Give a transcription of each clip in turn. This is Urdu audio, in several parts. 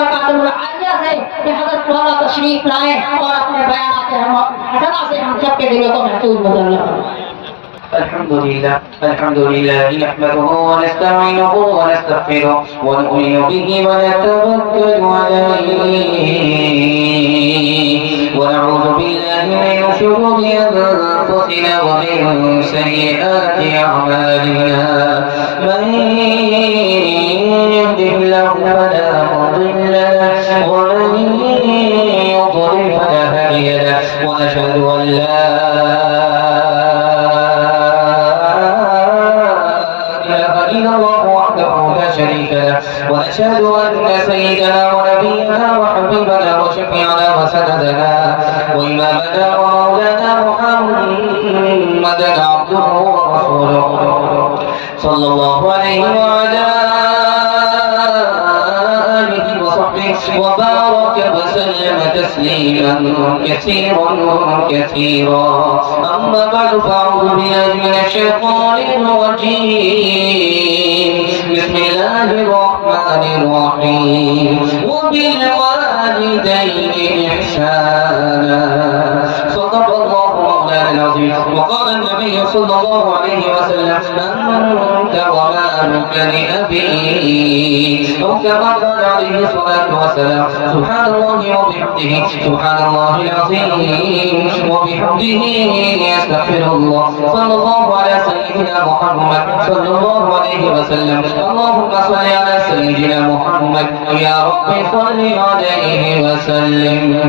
برکاتہ العالیہ سے کہ حضرت مولانا تشریف لائیں اور اپنے بیانات حسنہ سے ہم سب کے دلوں کو محفوظ بدلنا. الحمد لله نحمده ونستعينه ونستغفره ونؤمن به ونتوكل عليه ونعوذ بالله من شرور أنفسنا ومن سيئات أعمالنا من يهده الله فلا مضل له ومن يضلل فلا هادي له ونشهد أن لا ونشهد أن سيدنا ونبينا وحبيبنا وشفيعنا وسندنا وإمامنا ومولانا محمدا عبده ورسوله صلى الله عليه وعلى آله وصحبه وبارك وسلم تسليما كثيرا أما بعد فأعوذ بالله من الشيطان الرجيم بسم الله الرحمن الرحيم وبالوالدين إحسانا صدق الله مولانا العظيم. وقال النبي صلى الله عليه وسلم أنت ومالك لأبيك أو كما قال عليه الصلاة والسلام. سبحان الله وبحمده سبحان الله العظيم وبحمده أستغفر الله. صلى الله على سيدنا محمد صلى الله عليه وسلم. اللهم صل على سيدنا محمد يا رب صل عليه وسلم.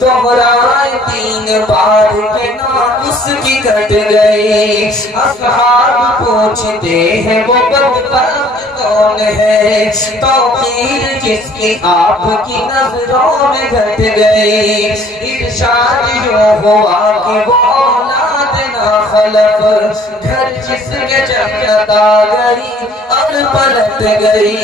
دوہرائے 3 بار کے نام اس کی کٹ گئی. اصحاب پوچھتے ہیں وہ بدبخت کون ہے توقیر جس کی آپ کی نظروں میں گھٹ گئی. ارشاد یوں ہوا کہ وہ اولاد نہ خلق گھر جس کے جنت آ گئی اور پلٹ گئی.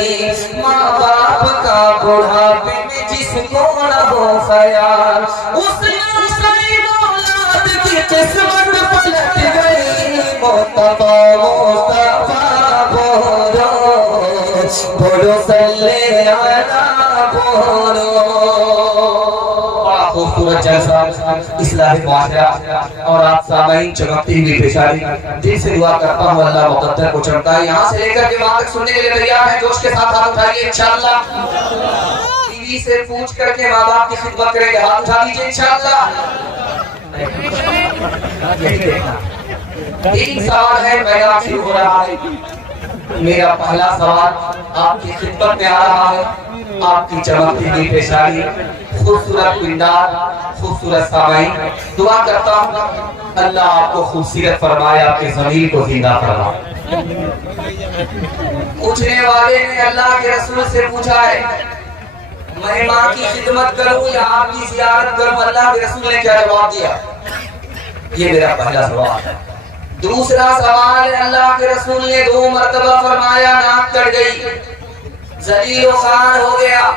ماں باپ کا بڑھاپے میں جس کو نہ ہو خیال اس نسل اولاد کی قسمت پلٹ گئی. مصطفیٰ بولو بولو صلی علی بولو. بڑا خوبصورت جلسہ اصلاح معاشرہ اور آپ سامعین چمکتی ہوئی پیشانی دل سے دعا کرتا ہوں اللہ مقدر کو چمکائے. یہاں سے لے کر کے وہاں تک سننے کے لیے تیار ہیں؟ جوش کے ساتھ ہاتھ اٹھائیے انشاءاللہ. سے پوچھ کر کے ماں باپ کی خدمت کریں گے ہاتھ اٹھا لیجیے انشاءاللہ. ایک سوال ہے میرا شروع ہو رہا ہے. میرا پہلا سوال آپ کی خدمت میں آ رہا ہے. آپ کی چمکتی ہوئی پیشانی خوبصورت پندار خوبصورت سامعین دعا کرتا ہوں اللہ آپ کو خوبصورت فرمائے آپ کے ضمیر کو زندہ فرمائے. پوچھنے والے نے اللہ کے رسول سے پوچھا ہے میں ماں کی خدمت کروں یا آپ کی زیارت کروں؟ اللہ کے رسول نے کیا جواب دیا؟ یہ میرا پہلا سوال ہے. دوسرا سوال ہے اللہ کے رسول نے 2 مرتبہ فرمایا ناک کٹ گئی. ذلیل و خوار ہو گیا.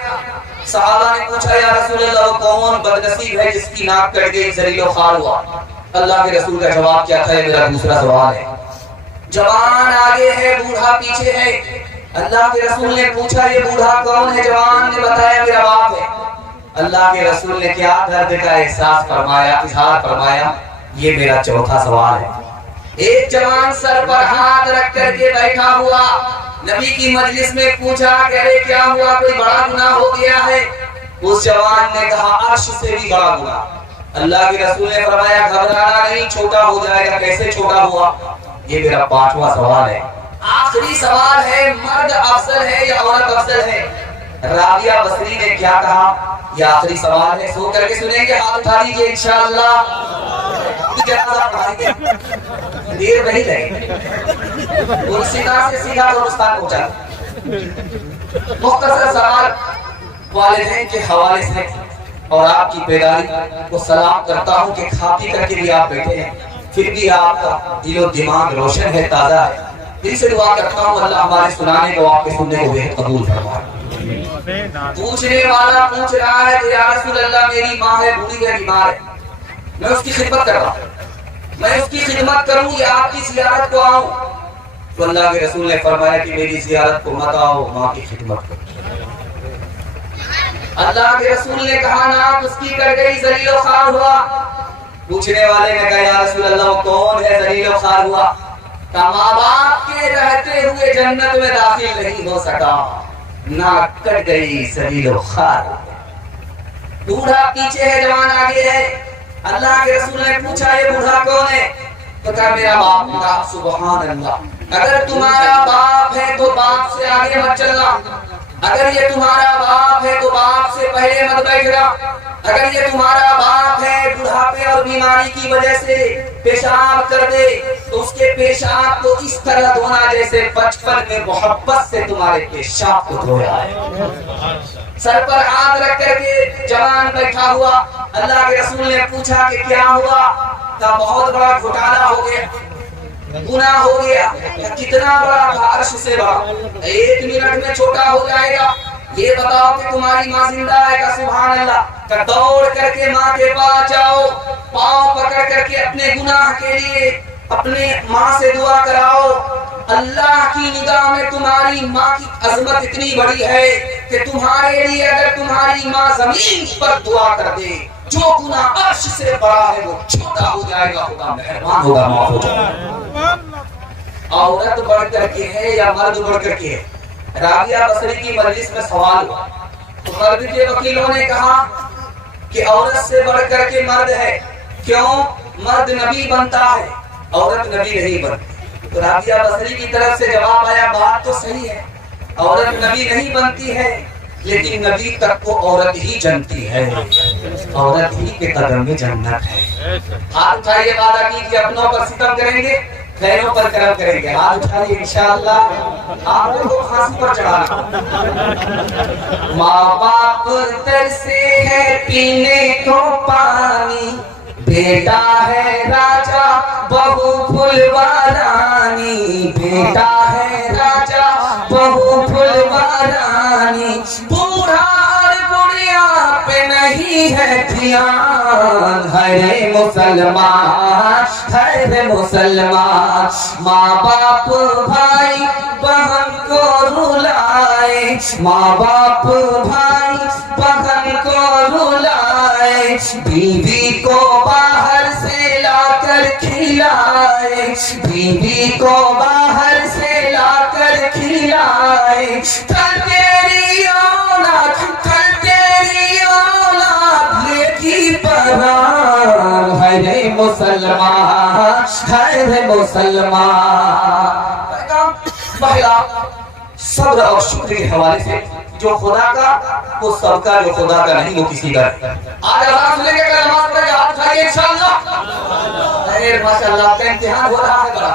صحابہ نے پوچھا یا رسول اللہ وہ کون بدنصیب ہے جس کی ناک کٹ گئی ذلیل و خوار ہوا؟ اللہ کے رسول کا جواب کیا تھا؟ یہ میرا دوسرا سوال ہے. جوان آگے ہے بوڑھا پیچھے ہے. اللہ کے رسول نے پوچھا یہ بوڑھا کون ہے؟ جوان نے بتایا میرا باپ ہے. اللہ کے رسول نے کیا درد کا احساس فرمایا، اظہار فرمایا یہ میرا چوتھا سوال ہے. ایک جوان سر پر ہاتھ رکھ کر کے بیٹھا ہوا نبی کی مجلس میں پوچھا کہ ارے کیا ہوا، کوئی بڑا گناہ ہو گیا ہے؟ اس جوان نے کہا عرش سے بھی بڑا گناہ. اللہ کے رسول نے فرمایا گھبرانا نہیں، چھوٹا ہو جائے گا. کیسے چھوٹا ہوا؟ یہ میرا پانچواں سوال ہے. آخری سوال ہے مرد افضل ہے یا عورت افضل ہے؟ رابعہ بصری نے کیا کہا؟ یہ آخری سوال ہے. سو کر کے سنیں گے، ہاتھ اٹھا لیجیے انشاءاللہ. دیر نہیں لگے سیدھا سے سیدھا دوستان پہنچا. مختصر سوال والدین کے حوالے سے اور آپ کی بیداری کو سلام کرتا ہوں کہ کھا پی کر کے بھی آپ بیٹھے ہیں، پھر بھی آپ کا دل و دماغ روشن ہے، تازہ ہے. دل سے دعا کرتا ہوں اللہ ہمارے سنانے کو آپ کے سننے کو بے قبول فرمائے. پوچھنے والا پوچھ رہا ہے کہ یا رسول اللہ میری ماں ہے، بوڑھی ہے، بیمار ہے، میں اس کی خدمت کر رہا ہوں، میں اس کی خدمت کروں یا آپ کی زیارت کو آؤں؟ تو اللہ کے رسول نے فرمایا کہ میری زیارت کو مت آؤ، ماں کی خدمت کرو. اللہ کے رسول نے کہا ناک اس کی کٹ گئی ذلیل و خوار ہوا. پوچھنے والے نے کہا یا رسول اللہ وہ کون ہے ذلیل و خوار ہوا؟ کہ ماں باپ کے رہتے ہوئے جنت میں داخل نہیں ہو سکا، ناک کٹ گئی ذلیل و خوار. بوڑھا پیچھے ہے، جوان آگے ہے. اللہ کے رسول نے پوچھا یہ بوڑھا کون ہے؟ تو کہا میرا باپ. کہا سبحان اللہ، اگر تمہارا باپ ہے تو باپ سے آگے مت چلنا. اگر یہ تمہارا باپ ہے تو باپ سے پہلے مت بیٹھنا. اگر یہ تمہارا باپ ہے بڑھاپے اور بیماری کی وجہ سے پیشاب کر دے تو اس کے پیشاب کو اس طرح دھونا جیسے بچپن میں محبت سے تمہارے پیشاب کو دھویا ہے. سر پر ہاتھ رکھ کر کے جوان بیٹھا ہوا. اللہ کے رسول نے پوچھا کہ کیا ہوا؟ کہ بہت بڑا گھوٹالا ہو گیا، گناہ ہو گیا. کتنا بڑا تھا؟ عرش سے بڑا. 1 منٹ میں چھوٹا ہو جائے گا. یہ بتاؤ کہ تمہاری ماں زندہ ہے؟ کہ سبحان اللہ. کہ دوڑ کر کے ماں کے پاس جاؤ، پاؤں پکڑ کر کے اپنے گناہ کے لیے اپنے ماں سے دعا کراؤ. اللہ کی نگاہ میں تمہاری ماں کی عظمت اتنی بڑی ہے کہ تمہارے لیے اگر تمہاری ماں زمین پر دعا کر دے جو گناہ عرش سے بڑا ہے وہ چھوٹا ہو جائے گا، خدا مہربان ہوگا، معاف ہو جائے گا. عورت بڑھ کر کے ہے یا مرد بڑھ کر کے ہے؟ رابعہ بصری کی مجلس میں سوال ہوا تو مرد کے وکیلوں نے کہا کہ عورت سے بڑھ کر کے مرد ہے. کیوں؟ مرد نبی بنتا ہے، عورت نبی نہیں بنتی. تو رابعہ بصری کی طرف سے جواب آیا بات تو صحیح ہے، عورت نبی نہیں بنتی ہے لیکن نبی تک کو عورت ہی جنتی ہے، عورت ہی کے قدم میں جنت ہے. ہاتھ اٹھائیے، وعدہ کیجیے اپنوں پر ستم کریں گے، غیروں پر کرم کریں گے. ہاتھ اٹھائیے انشاءاللہ. آپ کو پھانسی پر چڑھانا. ماں باپ ترسے ہے پینے کو پانی، بیٹا ہے راجا بہو پھلوارانی، بیٹا ہے راجا بہو پھلوارانی. بوڑھا اور بڑھیا پہ نہیں ہے دھیان، ہر مسلمان ہر مسلمان. ماں باپ بھائی بہن کو رلائے، ماں باپ بھائی بہن کو رلائے، بیوی کو باہر سے لا کر کھلائے، بیوی کو باہر سے لا کر کھلائے. کل تیری اولاد، کل تیری اولاد لے گی پناہ، ہر مسلمان ہر مسلمان. پہلا صبر اور شکر کے حوالے سے جو خدا کا وہ سب کا، جو خدا کا نہیں وہ کسی کا. آج اللہ سنے کے کلمات پر ہاتھ اٹھائیے انشاءاللہ. ارے ماشاءاللہ آپ کا امتحان ہو رہا ہے بڑا.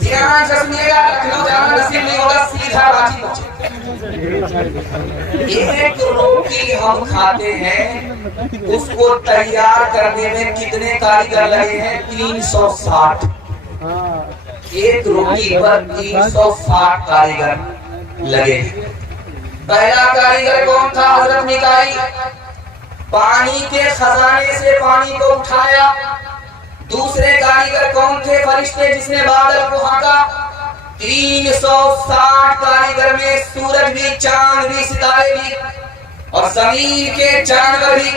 دھیان سے سنیے گا، لکھنؤ جانا نصیب نہیں ہوگا، سیدھا راچی پہنچے. ایک روٹی ہم کھاتے ہیں اس کو تیار کرنے میں کتنے کاریگر لگے ہیں؟ 360. ایک روٹی پر 360 کاریگر لگے ہیں. پہلا کاریگر کون تھا؟ حضرت میکائیل۔ پانی کے خزانے سے پانی کو اٹھایا۔ دوسرے کاریگر کون تھے؟ فرشتے جس نے بادل کو ہانکا۔ 360 کاریگر میں سورج بھی، چاند بھی، ستارے بھی اور زمین کے جانور بھی۔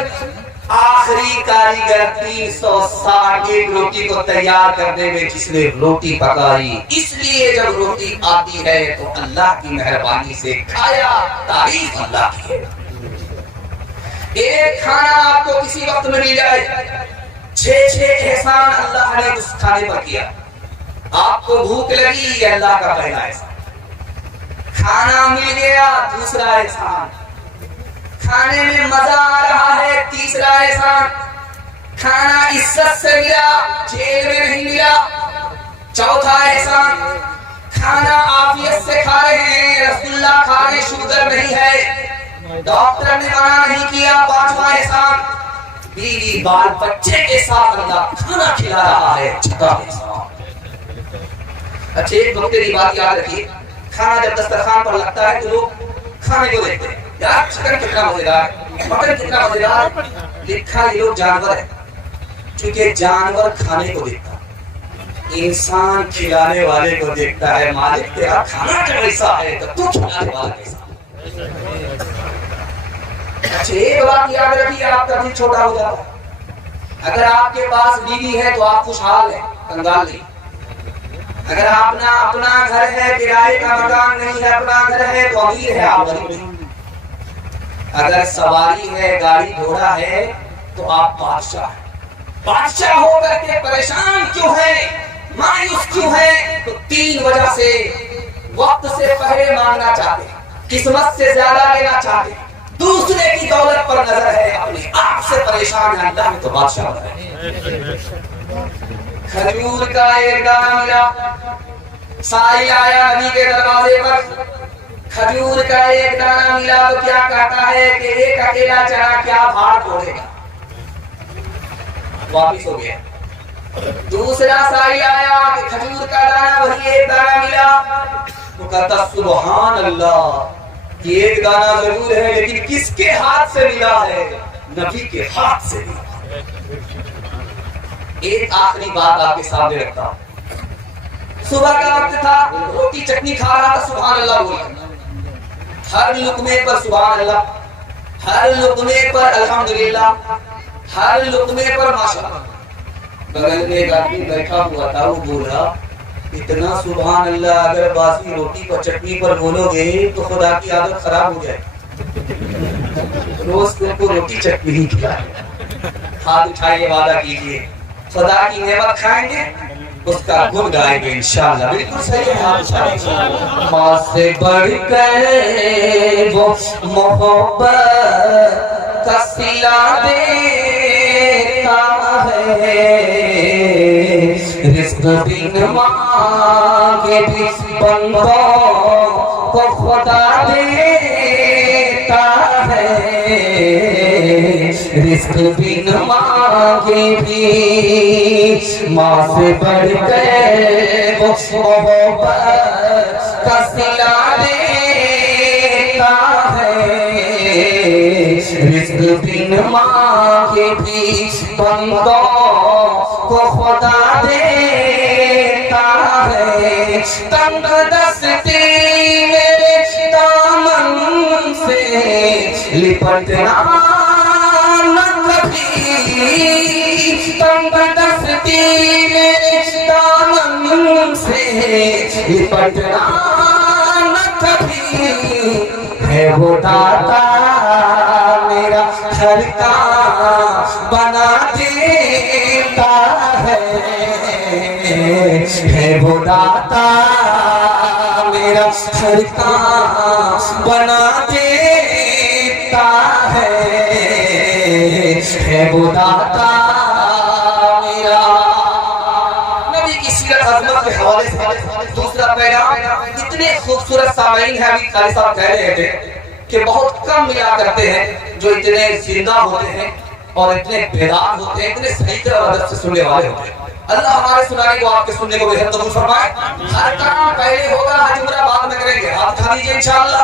آخری کاریگر 360 ایک روٹی کو تیار کرنے میں جس نے روٹی پکائی۔ اس لیے جب روٹی آتی ہے تو اللہ کی مہربانی سے کھایا، تعریف اللہ کی ہے۔ ایک کھانا آپ کو کسی وقت میں مل جائے، 6 احسان اللہ نے اس کھانے پر کیا۔ آپ کو بھوک لگی، یہ اللہ کا پہلا احسان۔ کھانا مل گیا، دوسرا احسان۔ کھانے میں مزہ آ رہا ہے، تیسرا احسان۔ کھانا عزت سے ملا، جیل میں نہیں ملا، چوتھا احسان۔ کھانا عافیت سے کھا رہے ہیں، رسگلہ کھا رہے ہیں، شوگر نہیں ہے، ڈاکٹر نے منع نہیں کیا، پانچواں احسان۔ بیوی بال بچے کے ساتھ اللہ کھانا کھلا رہا ہے، چھٹا احسان۔ اچھا ایک نکتے کی بات یاد رکھیے، کھانا جب دسترخوان پر لگتا ہے تو لوگ کھانے کو دیکھتے ہیں، یار چکن کتنا مزیدار، مٹن کتنا مزیدار، لکھا یہ لوگ جانور ہے، کیونکہ جانور کھانے کو دیکھتا ہے، انسان کھلانے والے کو دیکھتا ہے۔ مالک تیرا کھانا کیسا ہے تو کھلانے والا کیسا ہے۔ اچھا ایک بات یاد رکھیے، آپ کا دل چھوٹا ہو جاتا ہے۔ اگر آپ کے پاس بیوی ہے تو آپ خوشحال ہیں، کنگال نہیں۔ اگر اپنا گھر ہے، کرائے کا مکان نہیں ہے، اپنا گھر ہے تو امیر ہے، آپ غریب نہیں۔ اگر سواری ہے، گاڑی گھوڑا ہے تو آپ بادشاہ ہیں۔ بادشاہ ہو کر کے پریشان کیوں ہے، مایوس کیوں ہے؟ تو 3 وجہ سے: وقت سے پہلے مانگنا چاہتے ہیں، قسمت سے زیادہ لینا چاہتے ہیں، دوسرے کی دولت پر نظر ہے، اپنے آپ سے پریشان ہے، اللہ میں تو بادشاہ ہے۔ کھجور کا ایک دانہ ملا، سائل آیا نبی کے دروازے پر، کھجور کا ایک دانہ ملا تو کیا کہتا ہے کہ ایک اکیلا چنا کیا بھاڑ توڑے گا، واپس ہو گیا۔ دوسرا سائل آیا کہ کھجور کا دانہ وہی ایک دانہ ملا تو کہتا سبحان اللہ، یہ ایک دانہ ضرور ہے لیکن کس کے ہاتھ سے ملا ہے؟ نبی کے ہاتھ سے ملا۔ ایک آخری بات آپ کے سامنے رکھتا ہوں، صبح کا وقت تھا، روٹی چٹنی کھا رہا تھا، سبحان اللہ بولا، ہر لقمے پر سبحان اللہ، ہر لقمے پر الحمدللہ، ہر لقمے پر ماشاءاللہ۔ بغل میں ایک آدمی بیٹھا ہوا تھا، وہ بول رہا اتنا سبحان اللہ اگر باسی روٹی پر چٹنی پر بولو گے تو خدا کی عادت خراب ہو جائے، روز کو روٹی چٹنی ہی کھلائے۔ ہاتھ اٹھائیے، وعدہ کیجیے خدا کی نعمت کھائیں گے، اس کا گن گائیں گے انشاءاللہ۔ بالکل صحیح ہے، ہاتھ اٹھائیے۔ ماں سے بڑھ کر وہ محبت کا صلہ دیتا ہے، رزق بن مانگے بھی بندوں کو خدا دیتا ہے، رزق بن مانگے بھی ماں سے بڑھ کر وہ محبت کا صلہ دیتا ہے، رزق بن مانگے بھی بندوں کو خدا دیتا ہے۔ تنگ دستی میرے دامن سے لپٹنا نہ کبھی، تنگ دستی میرے دامن سے لپٹنا نہ کبھی، ہے وہ داتا میرا ہر کام بنا دیتا ہے وہ داتا میرا ہر کام بنا دیتا ہے وہ داتا میرا۔ نبی کی سیرت عظمت کے حوالے سے دوسرا پیغام اتنے خوبصورت سامعین ہیں، ابھی قاری صاحب کہہ رہے تھے کہ بہت کم ملا کرتے ہیں جو اتنے زندہ ہوتے ہیں اور اتنے بیدار ہوتے ہیں، اتنے صحیح اور ادب سے سننے والے ہوتے ہیں۔ اللہ ہمارے سنانے کو، آپ کے سننے کو بہت قبول فرمائے۔ ہر کام پہلے ہوگا، حج عمرہ بعد میں کریں گے، آپ کھا لیجیے انشاءاللہ۔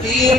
3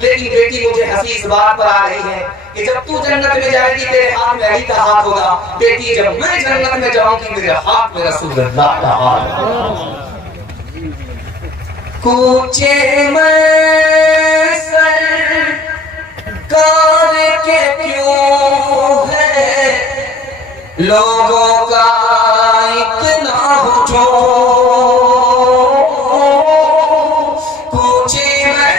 لیکن بیٹی مجھے ہنسی اس بات پر آ رہی ہے کہ جب تو جنت میں جائے گی تیرے ہاتھ میں علی کا ہاتھ ہوگا، بیٹی جب میں جنت میں جاؤں گی میرے ہاتھ میں رسول اللہ کا ہاتھ ہوگا۔ کوچے میں سرکار کے کیوں ہے لوگوں کا اتنا ہجوم، کوچے میں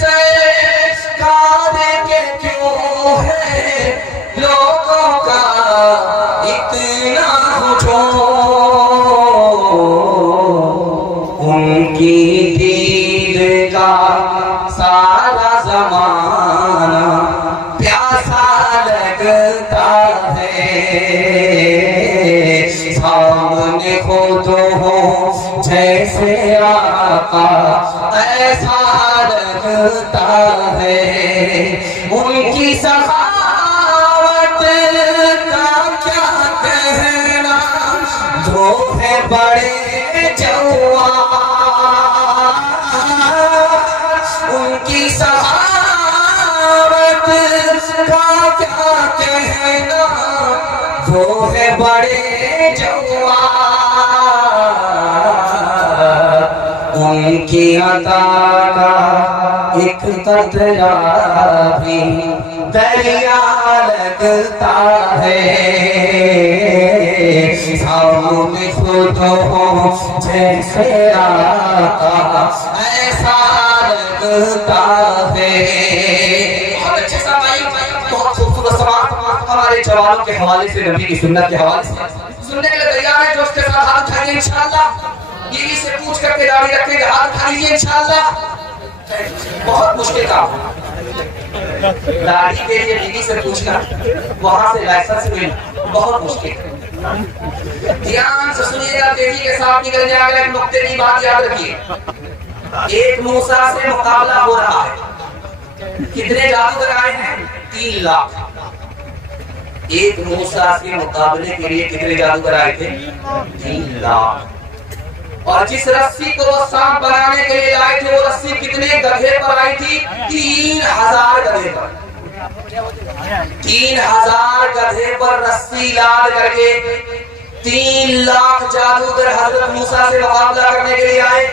سرکار کے کیوں ہے لوگوں کا اتنا ہجوم، ان کی دید کا سارا زمانہ پیاسا لگتا ہے، سامنے خود ہو جیسے آقا ایسا لگتا ہے، ان کی سخاوت کا کیا کہنا، جو ہے بڑے جوان، ان کی سخاوت کا کیا کہنا، وہ ہے بڑے جوان، ان کی عطا کا ایک قطرہ بھی دریا لگتا ہے، سامنے خود ہو جیسے آقا ایسا لگتا ہے۔ بہت اچھے سامعین، بہت خوبصورت سماعت ہمارے جوانوں کے حوالے سے، نبی کی سنت کے حوالے سے سننے کے لیے تیار ہے؟ جو اس کے ساتھ ہاتھ اٹھائیے انشاءاللہ، بیوی سے پوچھ کر کے داڑھی رکھیں گے، ہاتھ اٹھا لیجیے انشاءاللہ۔ بہت مشکل کام ہے داڑھی کے لیے بیوی سے پوچھنا، وہاں سے لائسنس ملنا بہت مشکل ہے۔ دھیان سے سنیے گا، تیزی کے ساتھ نکل جائے گا، ایک نقطے کی بات یاد رکھیے، ایک موسیٰ سے مقابلہ ہو رہا ہے، کتنے جادوگر آئے ہیں؟ 3 لاکھ۔ ایک موسیٰ سے مقابلے کے لیے کتنے جادوگر آئے تھے؟ 3 لاکھ۔ اور جس رسی کو وہ سانپ بنانے کے لیے آئے تھے، وہ رسی کتنے گدھے پر آئی تھی؟ 3000 گدھے پر۔ 3000 گدھے پر رسی لاد کر کے 3 لاکھ جادوگر حضرت موسیٰ سے مقابلہ کرنے کے لیے آئے،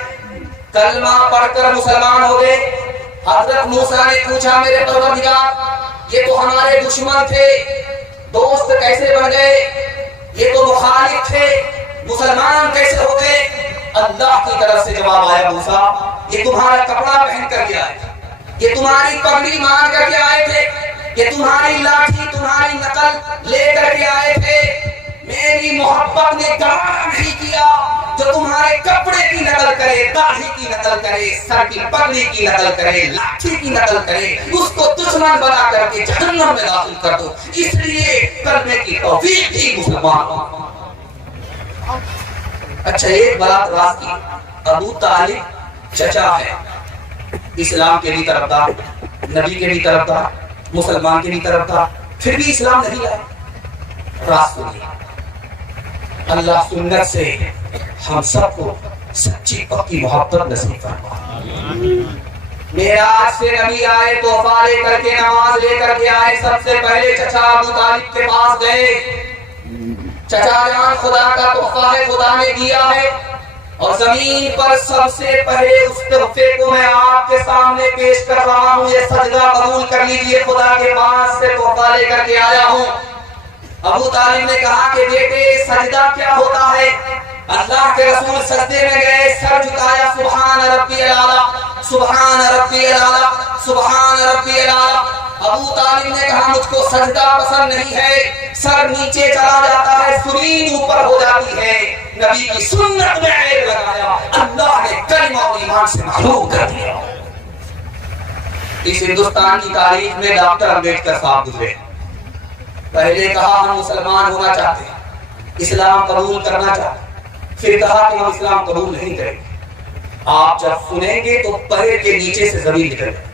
کلمہ پڑھ کر مسلمان ہو گئے۔ حضرت موسیٰ نے پوچھا، میرے پروردگار یہ تو ہمارے دشمن تھے، دوست کیسے بن گئے؟ یہ تو مخالف تھے، مسلمان کیسے ہو گئے؟ اللہ کی طرف سے جواب آیا، موسیٰ یہ تمہارا کپڑا پہن کر کے آئے تھے، یہ تمہاری پگڑی مان کر کے آئے تھے، یہ تمہاری لاٹھی تمہاری نقل لے کر کے آئے تھے۔ میری محبت نے گوارا نہیں کیا جو تمہارے کپڑے کی نقل کرے، داڑھی کی نقل کرے، سر کی پگڑی کی نقل کرے، لاٹھی کی نقل کرے، اس کو دشمن بنا کر کے جہنم میں داخل کر دو، اس لیے کرنے کی توفیق تھی مسلمان۔ اچھا، ایک بات راز کی، ابو طالب چچا ہے، اسلام کے بھی طرفدار، نبی کے بھی طرفدار، مسلمان کے بھی طرفدار، پھر بھی اسلام نہیں لائے۔ راز سنیے، اللہ سنت سے ہم سب کو سچی پکی محبت نصیب فرمائے۔ معراج سے نبی آئے، تحفہ لے کر کے، نماز لے کر کے آئے، سب سے پہلے چچا ابو طالب کے پاس گئے۔ چچا جان خدا کا تحفہ ہے، خدا نے دیا ہے، اور زمین پر سب سے پہلے اس تحفے کو میں آپ کے سامنے پیش کر رہا ہوں، یہ سجدہ قبول کر لیجئے، خدا کے پاس سے تحفہ لے کر کے آیا ہوں۔ ابو طالب نے کہا کہ بیٹے سجدہ کیا ہوتا ہے؟ اللہ کے رسول سجدے میں گئے، سر جھکایا، سبحان ربی الاعلی، سبحان ربی الاعلی، سبحان ربی الاعلی۔ ابو طالب نے کہا مجھ کو سجدہ پسند نہیں ہے، سر نیچے چلا جاتا ہے، سرین اوپر ہو جاتی ہے، نبی کی سنت میں عیب لگایا، اللہ نے کلمہ اور ایمان سے محروم کر دیا۔ اس ہندوستان کی تاریخ میں ڈاکٹر امبیڈکر صاحب گزرے، پہلے کہا ہم مسلمان ہونا چاہتے ہیں، اسلام قبول کرنا چاہتے ہیں، پھر کہا کہ ہم اسلام قبول نہیں کریں گے۔ آپ جب سنیں گے تو پہلے کے نیچے سے زمین نکل جائے،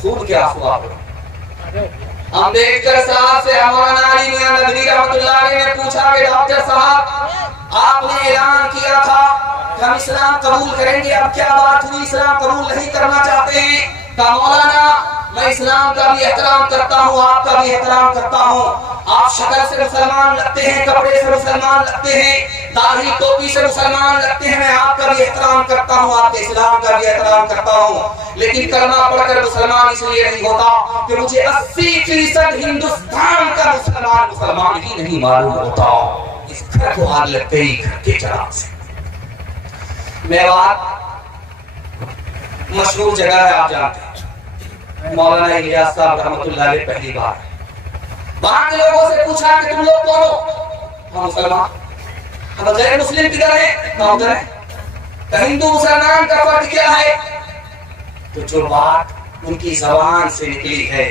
خون کے آنسو آپ ہوئے۔ امبیڈکر صاحب سے مولانا علی میاں ندوی رحمۃ اللہ علیہ نے پوچھا کہ ڈاکٹر صاحب آپ نے اعلان کیا تھا کہ ہم اسلام قبول کریں گے، اب کیا بات ہوئی، اسلام قبول نہیں کرنا چاہتے ہیں؟ کہا مولانا میں اسلام کا بھی احترام کرتا ہوں، آپ کا بھی احترام کرتا ہوں، آپ شکل سے مسلمان لگتے ہیں، کپڑے سے مسلمان لگتے ہیں، داڑھی ٹوپی سے مسلمان لگتے ہیں، میں آپ کا بھی احترام کرتا ہوں، آپ کے اسلام کا بھی احترام کرتا ہوں، لیکن کلمہ پڑھ کر مسلمان اس لیے نہیں ہوتا کہ مجھے 80% ہندوستان کا مسلمان ہی نہیں معلوم ہوتا۔ اس گھر کو آگ لگ گئی گھر کے چراغ سے۔ میوات مشہور جگہ ہے، آپ جانتے ہیں، مولانا الیاس صاحب رحمۃ اللہ علیہ پہلی بار وہاں کے لوگوں سے پوچھا کہ تم لوگ کون ہو؟ ہم مسلمان۔ ہم غیر مسلم کدھر ہیں؟ کہاں ادھر ہے؟ کہ ہندو مسلمان کا فرق کیا ہے؟ تو جو بات ان کی زبان سے نکلی ہے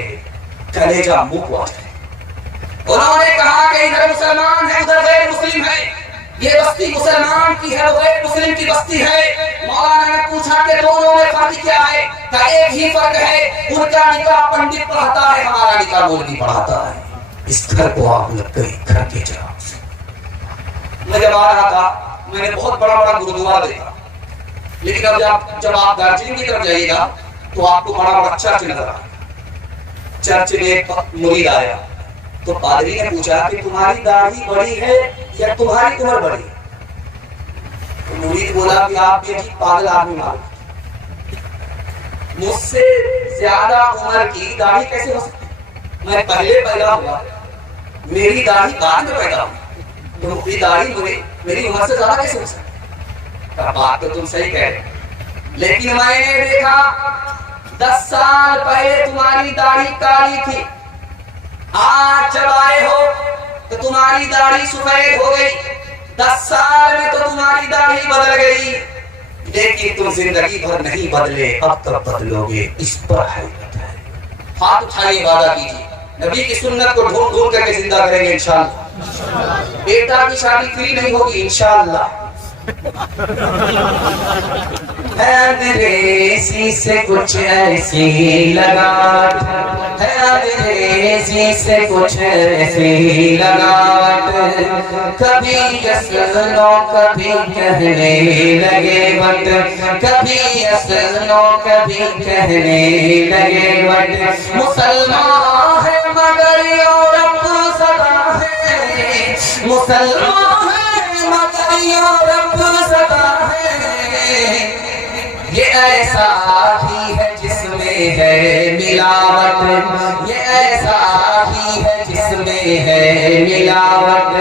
کلیجہ منہ کو آ جائے۔ انہوں نے کہا کہ ادھر مسلمان ہے ادھر غیر مسلم ہے، یہ بستی مسلمان کی ہے غیر مسلم کی بستی ہے۔ مولانا نے پوچھا کہ دونوں میں فرق کیا ہے؟ کہ ایک ہی فرق ہے، ان کا نکاح پنڈت پڑھاتا ہے، ہمارا نکاح مولوی پڑھاتا ہے۔ اس گھر کو آگ لگ گئی گھر کے چراغ سے۔ میں جب آ رہا تھا میں نے بہت بڑا بڑا گرودوارا دیکھا، لیکن اب جب آپ دارجلنگ کی طرف جائیے گا تو آپ کو بڑا بڑا چرچ نظر آئے۔ چرچ میں ایک مرید آیا تو پادری نے پوچھا کہ تمہاری داڑھی بڑی ہے یا تمہاری عمر بڑی ہے؟ تو مرید بولا کہ آپ یہ پاگل آدمی معلوم، مجھ سے زیادہ عمر کی داڑھی کیسے ہو سکتی؟ میں پہلے پیدا ہوا، میری داڑھی بعد میں پیدا ہوئی، تو میری داڑھی میری عمر سے زیادہ کیسے ہو سکتی؟ بات تو تم صحیح کہہ رہے، لیکن میں نے دیکھا 10 سال پہلے تمہاری داڑھی کالی تھی، آج جب آئے ہو تو تمہاری داڑھی سفید ہو گئی، 10 سال میں تو تمہاری داڑھی بدل گئی، لیکن تم زندگی بھر نہیں بدلے، اب تک بدلو گے، اس پر حیرت ہے۔ ہاتھ اٹھائیے، وعدہ کیجیے نبی کی سنت کو ڈھونڈ ڈھونڈ کر کے زندہ کریں گے انشاءاللہ۔ بیٹا کی شادی فری نہیں ہوگی انشاءاللہ۔ انگریزی سے کچھ ایسی لگاٹ ہے، انگریزی سے کچھ ایسی لگاٹ، کبھی یسنو کبھی کہنے لگے بٹ، کبھی یسنو کبھی کہنے لگے بٹ، مسلمان ہے مگر یورپ زدہ ہے، مسلمان ہے مگر یورپ زدہ ہے، یہ ایسا ہی ہے جس میں ہے ملاوٹ، یہ ایسا ہی ہے جس میں ہے ملاوٹ،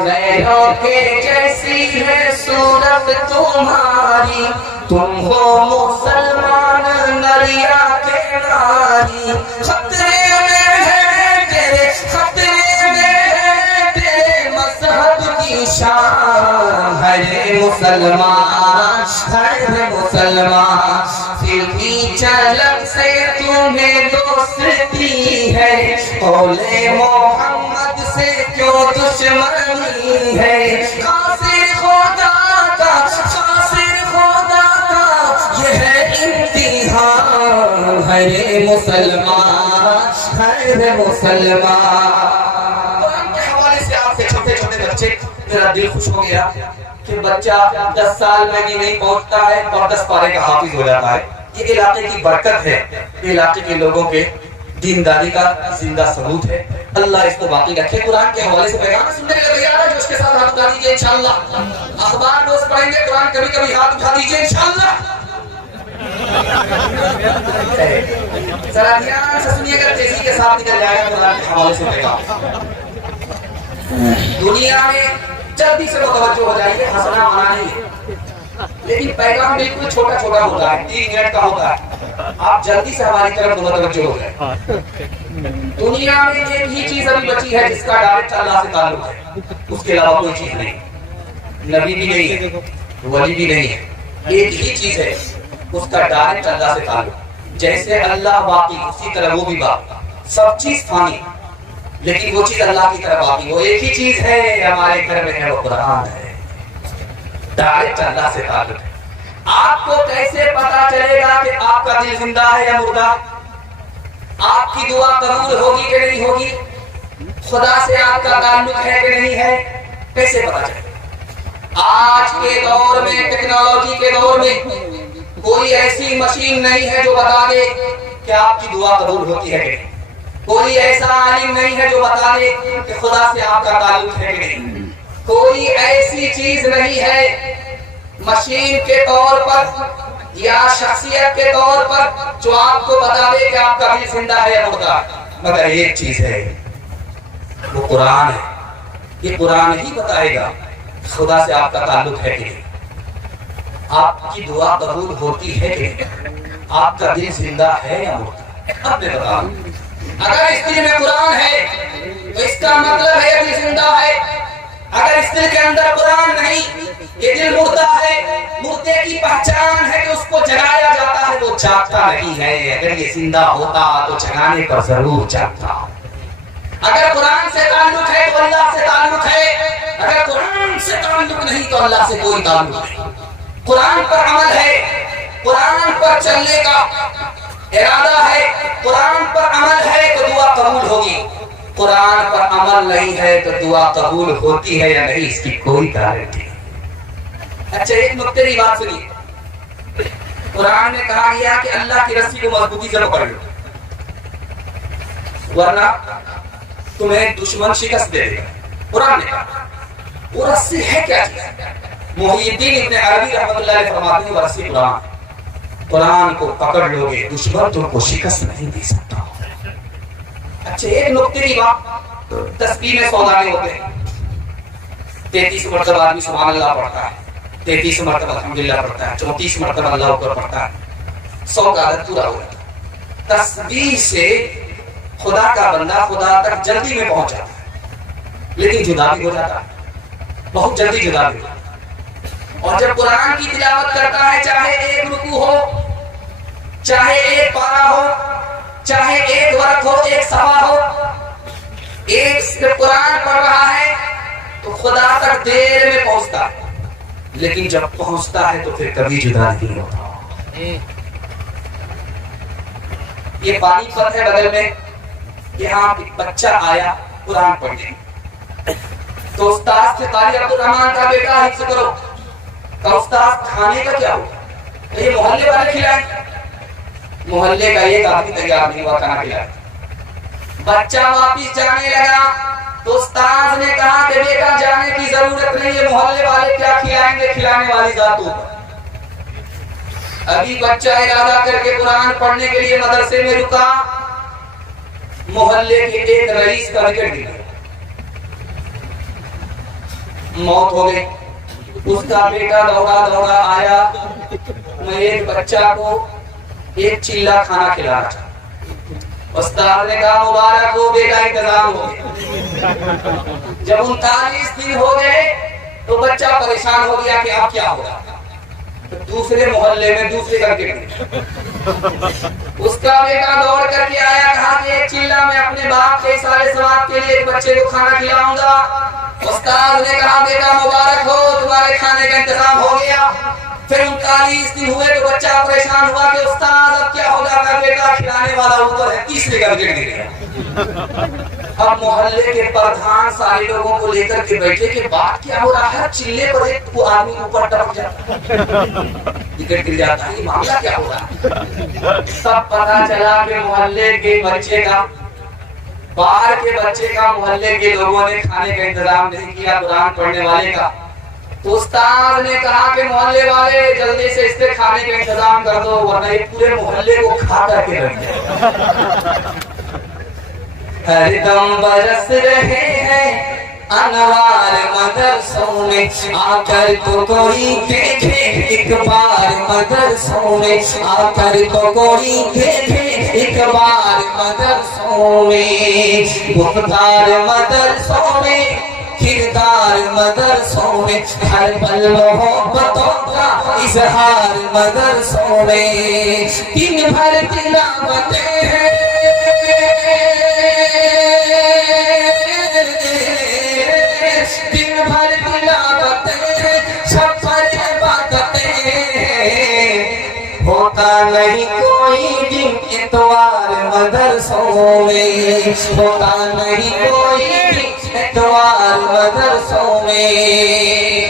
غیروں کے جیسی ہے صورت تمہاری، تم ہو مسلمان نریا کے ناری، خطرے میں ہے تیرے، خطرے میں ہے تیرے مذہب کی شان، ہے مسلمان، ہے مسلمان، فلمی چلن سے تمہیں دوستی ہے، قول محمد سے کیوں دشمنی ہے، خاصر خدا کا، خاصر خدا کا یہ ہے امتحان، ہے مسلمان، ہے مسلمان۔ قرآن کے حوالے سے آپ کے چھوٹے چھوٹے بچے، میرا دل خوش ہو گیا کہ بچہ 10 سال میں بھی نہیں پہنچتا ہے اور 10 پارے کا حافظ ہو جاتا ہے۔ یہ علاقے کی برکت ہے، علاقے کے لوگوں کے دینداری کا زندہ ثبوت ہے، اللہ اس کو باقی رکھے۔ قرآن کے حوالے سے پیغام سننے کا تیار ہے جو اس کے ساتھ ہاتھ اٹھا دیجیے انشاءاللہ، اخبار روز پڑھیں گے، قرآن کبھی کبھی ہاتھ اٹھا دیجیے انشاءاللہ۔ ذرا دھیان سے سنیے گا، تیزی کے ساتھ نکل جائے گا قرآن کے حوالے سے پیغام۔ دنیا میں جلدی سے متوجہ ہو جائیے، ہنسنا منع نہیں ہے، لیکن پیغام بالکل چھوٹا چھوٹا ہوتا ہے، 3 منٹ کا ہوتا ہے، آپ جلدی سے ہماری طرف متوجہ ہو جائیں۔ دنیا میں ایک ہی چیز ابھی بچی ہے جس کا ڈائریکٹ اللہ سے تعلق ہے، اس کے علاوہ کوئی چیز نہیں، نبی بھی نہیں ہے، ولی بھی نہیں ہے، ایک ہی چیز ہے اس کا ڈائریکٹ اللہ سے تعلق، جیسے اللہ باقی اسی طرح وہ بھی باقی، سب چیز فانی لیکن وہ چیز اللہ کی طرف باقی، وہ ایک ہی چیز ہے ہمارے گھر میں ہے، وہ قرآن ہے، ڈائریکٹ اللہ سے تعلق ہے۔ آپ کو کیسے پتا چلے گا کہ آپ کا دل زندہ ہے یا مردہ؟ آپ کی دعا قبول ہوگی کہ نہیں ہوگی؟ خدا سے آپ کا تعلق ہے کہ نہیں ہے؟ کیسے پتا چلے؟ آج کے دور میں، ٹیکنالوجی کے دور میں کوئی ایسی مشین نہیں ہے جو بتا دے کہ آپ کی دعا قبول ہوتی ہے کہ نہیں. کوئی ایسا عالم نہیں ہے جو بتا دے کہ خدا سے آپ کا تعلق ہے کہ نہیں. کوئی ایسی چیز نہیں ہے مشین کے طور پر یا شخصیت کے طور پر جو آپ کو بتا دے کہ آپ کا دل زندہ ہے یا مردہ. مگر ایک چیز ہے، وہ قرآن ہے. یہ قرآن ہی بتائے گا خدا سے آپ کا تعلق ہے کہ نہیں، آپ کی دعا قبول ہوتی ہے کہ نہیں، آپ کا دل زندہ ہے یا مردہ. اب میں بتا دوں، اگر اس دل میں قرآن ہے تو اس کا مطلب ہے دل زندہ ہے. اگر اس دل کے اندر قرآن نہیں، یہ دل مردہ ہے. مردے کی پہچان ہے کہ اس کو جگایا جاتا ہے، وہ جاگتا نہیں ہے. اگر یہ زندہ ہوتا تو جگانے پر ضرور جاگتا. اگر قرآن سے تعلق ہے تو اللہ سے تعلق ہے، اگر قرآن سے تعلق نہیں تو اللہ سے کوئی تعلق نہیں. قرآن پر عمل ہے، قرآن پر چلنے کا ارادہ ہے، قرآن پر عمل ہے تو دعا قبول ہوگی. قرآن پر عمل نہیں ہے تو دعا قبول ہوتی ہے یا نہیں، اس کی کوئی گارنٹی نہیں. اچھا ایک نکتے کی بات سنیے. قرآن میں کہا گیا کہ اللہ کی رسی کو مضبوطی سے پکڑ لو ورنہ تمہیں دشمن شکست دے دے گا. قرآن نے کہا وہ رسی ہے کیا چیز؟ محی الدین ابن عربی رحمۃ اللہ علیہ فرماتے ہیں وہ رسی قرآن. قرآن کو پکڑ لو گے دشمن تم کو شکست نہیں دے سکتا. اچھا ایک نکتے کی بات، تسبیح میں 100 دانے ہوتے ہیں. 33 مرتبہ آدمی سبحان اللہ پڑھتا ہے، 33 مرتبہ الحمدللہ پڑھتا ہے، 34 مرتبہ اللہ اکبر پڑھتا ہے. 100 کا عدد پورا ہو جاتا ہے. تسبیح سے خدا کا بندہ خدا تک جلدی میں پہنچ جاتا ہے، لیکن جدا بھی ہو جاتا ہے، بہت جلدی جدا بھی ہو جاتا ہے. اور جب قرآن کی تلاوت کرتا ہے، چاہے ایک رکوع ہو، چاہے ایک پارہ ہو، چاہے ایک ورق ہو، ایک صفحہ ہو، ایک قرآن پڑھ رہا ہے تو خدا تک دیر میں پہنچتا ہے، لیکن جب پہنچتا ہے تو پھر کبھی جدا نہیں ہوتا. یہ پانی پت ہے بغل میں، یہاں ایک بچہ آیا قرآن پڑھنے، تو استاد سے قاری عبد الرحمان کا بیٹا حفظ کرو. کہ استاد کھانے کا کیا ہوگا؟ یہ محلے والے کھلائیں. محلے کا ایک آدمی تیار نہیں ہوا کھانا کھلائے. بچہ واپس جانے لگا تو استاد نے کہا کہ بیٹا جانے کی ضرورت نہیں ہے، محلے والے کیا کھلائیں گے، کھلانے والی ذات تو. ابھی بچہ ارادہ کر کے قرآن پڑھنے کے لیے مدرسے میں رکا، محلے کے ایک رئیس کا وکٹ گر گیا، موت ہو گئی. اس کا بیٹا دوڑا دوڑا آیا، میں ایک بچہ کو ایک چیلا کھانا کھلا رہا تھا. استاد نے کہا مبارک ہو بیٹا، انتظام ہو گیا. جب 39 دن ہو گئے تو بچہ پریشان ہو گیا کہ اب کیا ہوگا. دوسرے محلے میں دوسرے گھر کے اس کا بیٹا دوڑ کر کے آیا، کہا کہ ایک چیلا میں اپنے باپ کے سارے ثواب کے لیے ایک بچے کو کھانا کھلاؤں گا. استاد نے کہا بیٹا مبارک ہو، تمہارے کھانے کا انتظام ہو گیا. پھر 39 دن ہوئے تو بچہ پریشان ہوا کہ استاد اب کیا ہوگا، کا بیٹا کھلانے والا اوپر ہے، تیسرے گھر کے گر گیا. اب محلے کے پردھان سارے لوگوں کو لے کر کے بیٹھے کہ بات کیا ہو رہا ہے. چلے پر ایک آدمی اوپر ٹپک جاتا، وکٹ گر جاتا ہے، یہ معاملہ کیا ہو رہا ہے. سب پتا چلا کہ محلے کے بچے کا، باہر کے بچے کا محلے کے لوگوں نے کھانے کا انتظام نہیں کیا قرآن پڑھنے والے کا. تو استاد نے کہا کہ محلے والے جلدی سے اس سے کھانے کا انتظام کر دو ورنہ یہ پورے محلے کو کھا کر کے رکھ جائے. ہر دم برس رہے ہیں انوار مدرسوں میں، آ کر تو کوئی دیکھے ایک بار مدرسوں میں، آ کر تو کوئی دیکھے ایک بار مدرسوں میں. گفتار مدرسوں میں، کردار مدرسوں میں، ہر پل محبتوں کا اظہار مدرسوں میں. دن بھر تلاوتیں ہیں، دن بھر تلاوتیں ہیں، سفر عبادتیں ہیں. ہوتا نہیں کوئی دن اتوار مدرسوں میں، ہوتا نہیں کوئی دن اتوار مدرسوں میں.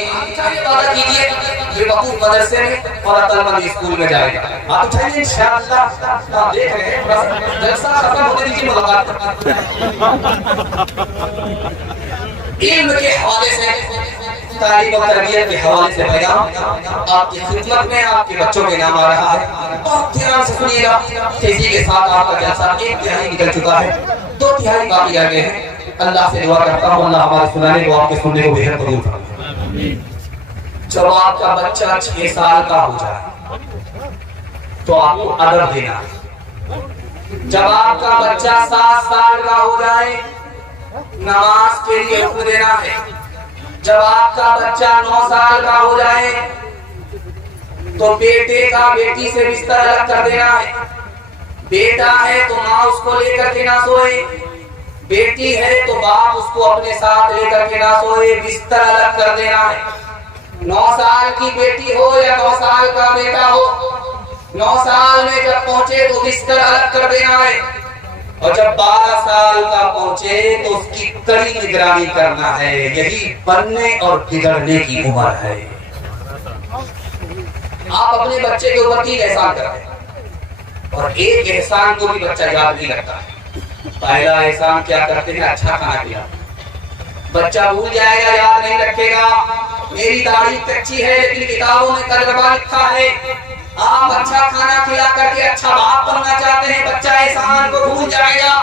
آپ چاہیے بات کیجیے یہ وقوف مدرسے میں اور عقلمند اسکول میں جائے گا. ہاتھ اٹھائیے انشاءاللہ. آپ دیکھ رہے ہیں بس جلسہ ختم ہونے دیجیے ملاقات. علم کے حوالے سے تعلیم و تربیت کے حوالے سے بیان آپ کی خدمت میں آپ کے بچوں کے نام آ رہا ہے. بہت دھیان سے سنیے گا. تیزی کے ساتھ آپ کا جلسہ 1/3 نکل چکا ہے, 2/3 باقی آگے ہیں. اللہ سے دعا کرتا ہوں اللہ ہمارے سنانے کو آپ کے سننے کو بہتر قبول فرمائے. جب آپ کا بچہ 6 سال کا ہو جائے تو آپ کو ادب دینا ہے. جب آپ کا بچہ 7 سال کا ہو جائے نماز کے لیے حکم دینا ہے. جب آپ کا بچہ 9 سال کا ہو جائے تو بیٹے کا بیٹی سے بستر الگ کر دینا ہے. بیٹا ہے تو ماں اس کو لے کر کے نہ سوئے, بیٹی ہے تو باپ اس کو اپنے ساتھ لے کر کے نہ سوئے, بستر الگ کر دینا ہے. 9 سال کی بیٹی ہو یا 9 سال کا بیٹا ہو, 9 سال میں جب پہنچے تو بستر الگ کر دینا ہے. اور جب 12 سال کا پہنچے تو اس کی کڑی نگرانی کرنا ہے. یہی بننے اور بگڑنے کی عمر ہے. آپ اپنے بچے کے اوپر 3 احسان کرتے ہیں اور ایک احسان کو بھی بچہ یاد نہیں رکھتا ہے. پہلا احسان کیا کرتے ہیں, اچھا کھانا کھلاتے. بچہ بھول جائے گا, یاد نہیں رکھے گا. میری داڑھی کچی ہے لیکن کتابوں میں تجربہ لکھا ہے. آپ اچھا کھانا کھلا کر کے اچھا باپ بننا چاہتے ہیں, بچہ احسان کو بھول جائے گا.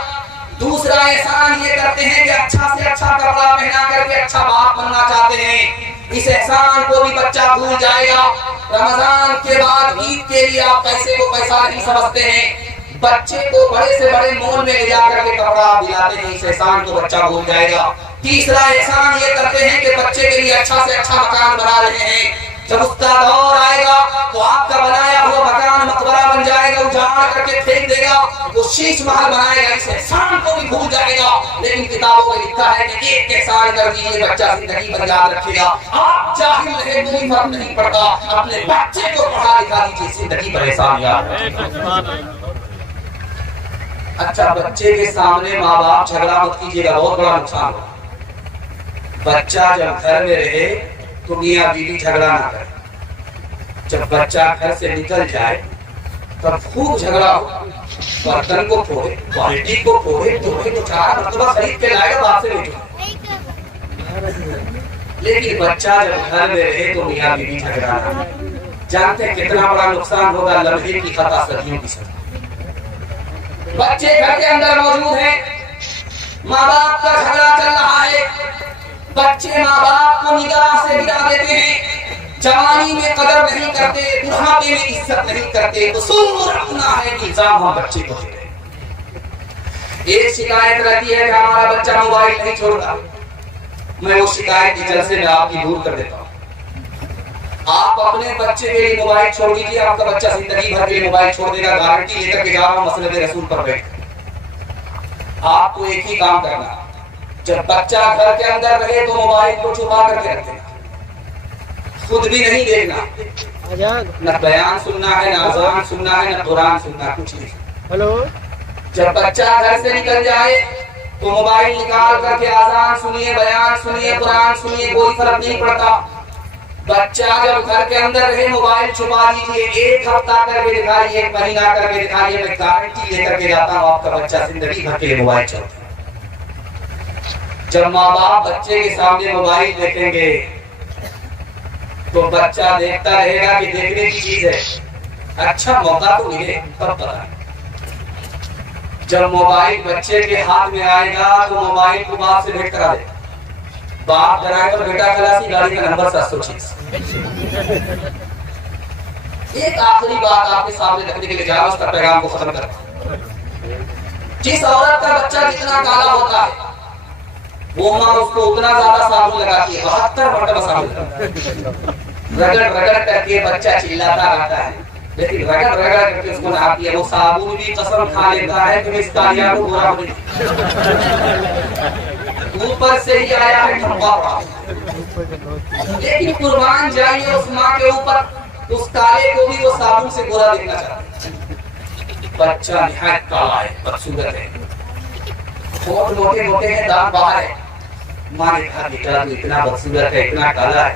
دوسرا احسان یہ کرتے ہیں کہ اچھا سے اچھا کپڑا پہنا کر کے اچھا باپ بننا چاہتے ہیں. اس احسان کو بھی بچہ بھول جائے گا. رمضان کے بعد عید کے لیے آپ پیسے کو پیسہ نہیں سمجھتے ہیں, بچے کو بڑے سے بڑے مال میں لے جا کر کے کپڑا دلاتے ہیں. اس احسان کو بچہ بھول جائے گا. تیسرا احسان یہ کرتے ہیں کہ بچے کے لیے اچھا سے اچھا مکان بنا رہے ہیں. جب اس کا دور آئے گا تو آپ کا بنایا ہوا مکان مقبرہ بن جائے گا, اجاڑ کر کے پھینک دے گا. وہ شیش محل بنائے گا. اس احسان کو بھی بھول جائے گا. لیکن کتابوں میں لکھا ہے کہ ایک احسان کر دیجیے بچہ زندگی بھر یاد رکھے گا. آپ جاہل رہے کوئی فرق نہیں پڑتا, اپنے بچے کو پڑھا لکھا دیجیے, زندگی بھر احسان یاد رکھے. اچھا, بچے کے سامنے ماں باپ جھگڑا مت کیجیے گا, بہت بڑا نقصان ہوگا. بچہ جب گھر میں رہے تو میاں بیوی جھگڑا نہ کرے. جب بچہ گھر سے نکل جائے تب خوب جھگڑا ہو, برتن کو پھوڑے, بالٹی کو پھوڑے, تو 4 مرتبہ خرید کے لائے گا باپ سے بیٹھے. لیکن بچہ جب گھر میں رہے تو میاں بیوی جھگڑا نہ. جانتے ہیں کتنا بڑا نقصان ہوگا, لمحے کی خطا صدیوں کی سزا. بچے گھر کے اندر موجود ہیں, ماں باپ کا جھگڑا چل رہا ہے, بچے ماں باپ کو نگاہ سے گرا دیتے ہیں, جوانی میں قدر نہیں کرتے, بڑھاپے میں عزت نہیں کرتے. قصور اپنا ہے کہ الزام ہم بچے کو دے رہے ہیں. ایک شکایت رہتی ہے کہ ہمارا بچہ موبائل نہیں چھوڑتا. میں وہ شکایت کی جلسے میں آپ کی دور کر دیتا ہوں. آپ اپنے بچے کے لیے موبائل چھوڑ دیجیے, آپ کا بچہ زندگی بھر کے لیے موبائل چھوڑ دے گا. گارنٹی لے کر کے جا رہا ہوں مسند رسول پر بیٹھ. آپ کو ایک ہی کام کرنا, جب بچہ گھر کے اندر رہے تو موبائل کو چھپا کر کے رکھنا, خود بھی نہیں دیکھنا. نہ بیان سننا ہے, نہ اذان سننا ہے, نہ قرآن سننا, کچھ نہیں. ہلو, جب بچہ گھر سے نکل جائے تو موبائل نکال کر کے اذان سنیے, بیان سنیے, قرآن سنیے, کوئی فرق نہیں پڑتا. بچہ جب گھر کے اندر رہے موبائل چھپا دیجیے. 1 ہفتہ کر کے دکھائیے, 1 مہینہ کر کے دکھائیے, میں گارنٹی لے کر کے جاتا ہوں آپ کا بچہ زندگی بھر کے لیے موبائل چلاتا. جب ماں باپ بچے کے سامنے موبائل دیکھیں گے تو بچہ دیکھتا رہے گا کہ دیکھنے کی چیز ہے, اچھا موقع تو ملے تب پتا. جب موبائل بچے کے ہاتھ میں آئے گا تو موبائل کو باپ سے بھیٹ کرا دے. باپ ڈرائیور بیٹا کلاسی گاڑی کا نمبر 706. ایک آخری بات آپ کے سامنے رکھنے کے لیے جا, اس کا پیغام کو ختم کرتا ہوں. جس عورت کا بچہ جتنا کالا ہوتا ہے وہ ماں اس کو اتنا زیادہ صابن لگاتی ہے, 72 مرتبہ صابن رگڑ رگڑ کر کے بچہ چلاتا رہتا ہے, لیکن رگڑ رگڑ کر کے اس کو نہاتی ہے. وہ صابن بھی قسم کھا لیتا ہے کہ اس کالیا کو برا بنے, اوپر سے ہی آیا ہے ٹھپا. لیکن قربان جائیے اس ماں کے اوپر, اس کالے کو بھی وہ صابن سے گورا دیکھنا چاہتا ہے. بچہ نہایت کالا ہے, بدصورت ہے, ہونٹ موٹے موٹے ہیں, دانت باہر ہے. ماں نے کہا بیٹا تو اتنا بدصورت ہے, اتنا کالا ہے,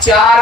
4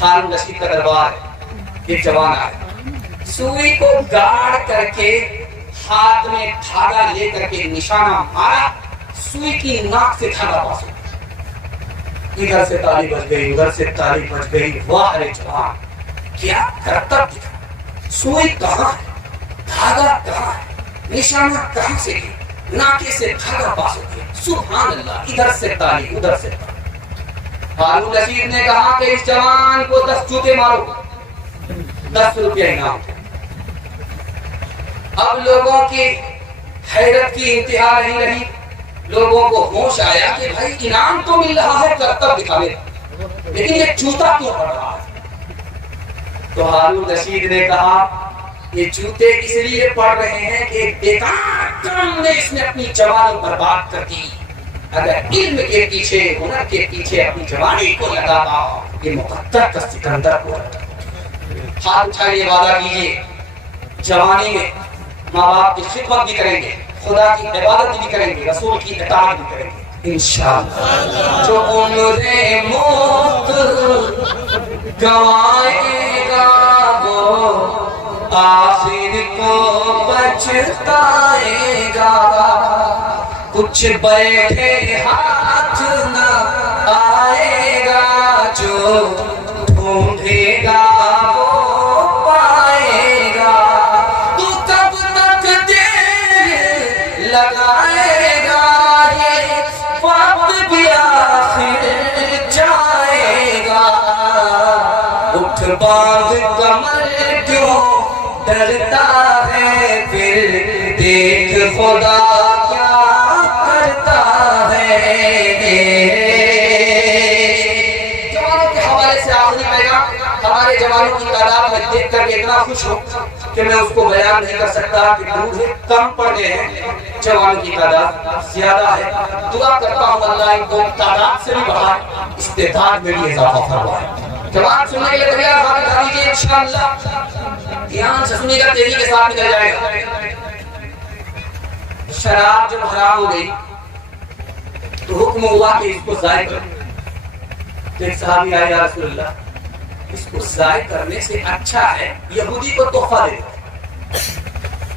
ہارون رشید کا دربار ہے، ایک جوان آیا، سوئی کو گاڑ کر کے ہاتھ میں دھاگا لے کر کے نشانہ مارا، سوئی کی ناک سے دھاگا پاس ہو گیا، ادھر سے تالی بج گئی، ادھر سے تالی بج گئی، واہ ارے جوان کیا کرتب دکھا، سوئی کہاں ہے، دھاگا کہاں ہے، نشانہ کہاں سے گیا، ناکے سے دھاگا پاس ہو گیا، سبحان اللہ، ادھر سے تالی ادھر سے تالی۔ ہارون رشید نے کہا کہ اس جوان کو 10 جوتے مارو، 10 روپیہ انعام۔ اب لوگوں کی حیرت کی انتہا نہیں رہی، لوگوں کو ہوش آیا کہ بھائی انعام تو مل رہا ہے، کرتب دکھانے لیکن یہ جوتا کیوں پڑ رہا ہے؟ تو ہارون رشید نے کہا یہ جوتے اس لیے پڑ رہے ہیں کہ ایک بیکار کام میں اس نے اپنی جوانی برباد کر دی، اگر علم کے پیچھے ہنر کے پیچھے اپنی جوانی کو لگاتا یہ مقدر کا سکندر کو ہاتھ اٹھائیے، وعدہ کیجیے جوانی میں ماں باپ کی خدمت بھی کریں گے، خدا کی عبادت بھی کریں گے، رسول کی اطاعت بھی کریں گے انشاءاللہ۔ جو عمریں موت گوائے گا وہ آخر کو پچھتائے گا، کچھ بیٹھے ہاتھ نہ آئے گا، جو ڈھونڈے گا وہ پائے گا، تو کب تک دیر لگائے گا، یہ وقت بھی آخر جائے گا، اٹھ باندھ کمر کیوں ڈرتا ہے، پھر دیکھ خدا ہمارے جوانوں کی تعداد میں دیکھ کر کے اتنا خوش ہوں کہ میں اس کو بیان نہیں کر سکتا کہ مجھے کم پڑ گئے ہیں، جوانوں کی تعداد زیادہ ہے، دعا کرتا ہوں اللہ ان کو تعداد سے بھی بڑھائے، استعداد میں بھی اضافہ فرمائے۔ جوان سننے کے لیے تیار حاضر کر دیجیے انشاءاللہ، دھیان سے سنیے گا، تیزی کے ساتھ نکل جائے گا۔ شراب جب حرام ہو گئی تو حکم ہوا کہ اس کو ضائع کرو، تو ایک صحابی آئے یا رسول اللہ اس کو ضائع کرنے سے اچھا ہے یہودی کو تحفہ دے دو۔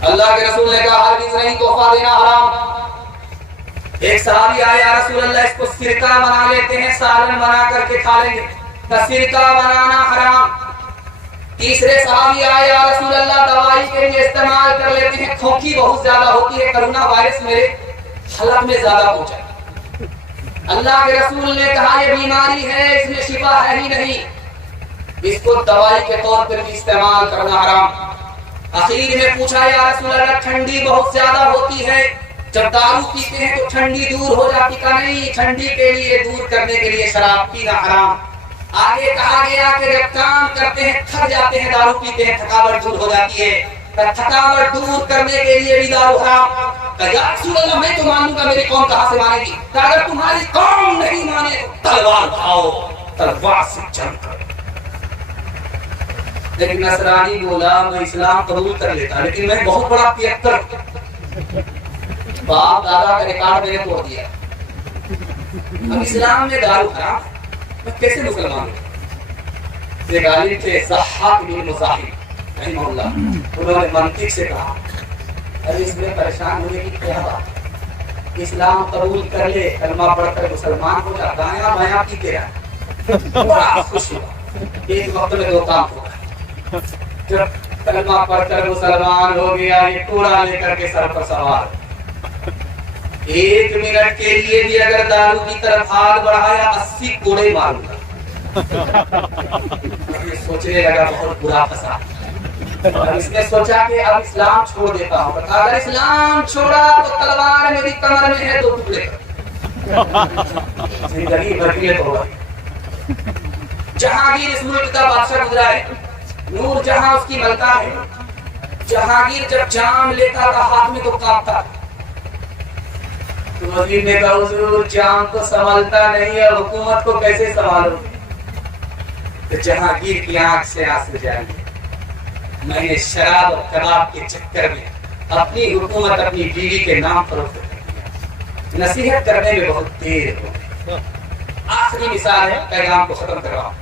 اللہ کے رسول نے کہا ہرگز نہیں، تحفہ دینا حرام۔ ایک صحابی آئے یا رسول اللہ اس کو سرکہ بنا لیتے ہیں، سالن بنا کر کے کھا لیں گے، تو سرکہ بنانا حرام۔ تیسرے صحابی آئے یا رسول اللہ دوائی کے لیے استعمال کر لیتے ہیں، کھونکی بہت زیادہ ہوتی ہے، کرونا وائرس میرے حلق میں زیادہ پہنچا۔ اللہ کے رسول نے کہا یہ بیماری ہے، اس میں شفا ہے ہی نہیں، اس کو دوائی کے طور پر بھی استعمال کرنا حرام۔ اخیر میں پوچھا یا رسول اللہ ٹھنڈی بہت زیادہ ہوتی ہے، جب دارو پیتے ہیں تو ٹھنڈی دور ہو جاتی، کا نہیں، ٹھنڈی کے لیے دور کرنے کے لیے شراب پینا حرام۔ آگے کہا گیا کہ جب کام کرتے ہیں تھک جاتے ہیں، دارو پیتے ہیں، تھکاوٹ دور ہو جاتی ہے، تھکاوٹ دور کرنے کے لیے بھی دارو حرام۔ یا رسول اللہ میں تو مانوں گا، میری قوم کہاں سے مانے گی؟ اگر تمہاری قوم نہیں مانے تو تلوار اٹھاؤ، تلوار سے جنگ کرو۔ لیکن نصرانی بولا میں اسلام قبول کر لیتا، لیکن میں بہت بڑا پیکر، باپ دادا کا ریکارڈ میں نے توڑ دیا، اب اسلام میں دارو حرام، میں کیسے مسلمان ہوں؟ ایک عالم تھے ضحاک بن مزاحم رحمہ اللہ، انہوں نے منطق سے کہا ارے اس میں پریشان ہونے کی کیا بات، اسلام قبول کر لے، کلمہ پڑھ کر مسلمان ہو جا، دایاں بایاں پیتے رہا، بڑا خوش ہوا۔ ایک وقت میں 2 کام ہو گئے، جب کلمہ پڑھ کر مسلمان ہو گیا، یہ کوڑا لے کر کے سر پر سوار، 1 منٹ کے لیے بھی اگر دارو کی طرف ہاتھ بڑھایا 80 کوڑے ماروں گا۔ سوچنے لگا بہت برا پھنسا، اور اس نے سوچا کہ اب اسلام چھوڑ دیتا ہوں، اگر اسلام چھوڑا تو تلوار میری کمر میں ہے 2 ٹکڑے، زندگی بھر ہوگا۔ جہانگیر اس ملک کا بادشاہ گزرا ہے، نور جہاں اس کی ملکہ ہے، جہانگیر جب جام لیتا تھا ہاتھ میں تو کانپتا، تو وزیر نے کہا حضور جام تو سنبھلتا نہیں ہے، حکومت کو کیسے سنبھالو؟ تو جہانگیر کی آنکھ سے آنسو جاری، میں نے شراب اور کباب کے چکر میں اپنی حکومت اپنی بیوی کے نام فروخت کر دیا، نصیحت کرنے میں بہت دیر ہو گئی۔ آخری مثال ہے، پیغام کو ختم کرواؤں۔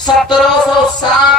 1707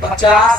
50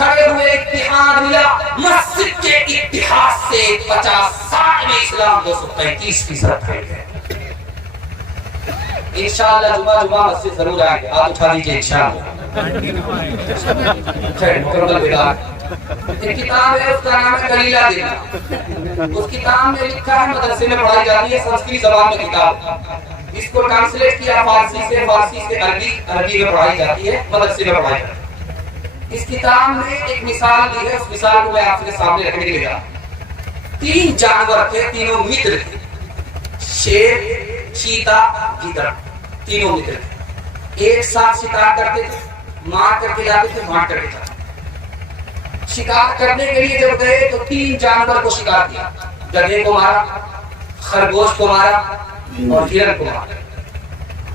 کھڑے ہوئے اتحاد ملا مسجد کے اتحاد سے 50 سال میں اسلام 235% پھیل گئے. انشاءاللہ جمعہ مسجد ضرور آئیں گے. آپ اٹھا دیجئے انشاءاللہ. خیر مکرم بیدار. ایک کتاب ہے اس کا نام ہے کلیلہ دینا. اس کتاب میں لکھا ہے مدرسے میں پڑھائی جاتی ہے سنسکرت زبان میں کتاب. اس کو ٹرانسلیٹ کیا فارسی سے عربی میں پڑھائی جاتی ہے مدرسے میں پڑھائی جاتی ہے. اس کتاب میں ایک مثال دی ہے. اس مثال کو میں آپ کے سامنے رکھنے کے لیے جا رہا ہوں. 3 جانور تھے تینوں متر تھے. شیر چیتا گیدڑ تینوں متر تھے. ایک ساتھ شکار کرتے تھے. مار کر کے جاتے تھے مار کر کے جاتے. شکار کرنے کے لیے جب گئے تو 3 جانور کو شکار کیا. گدھے کو مارا, خرگوش کو مارا اور ہرن کو مارا.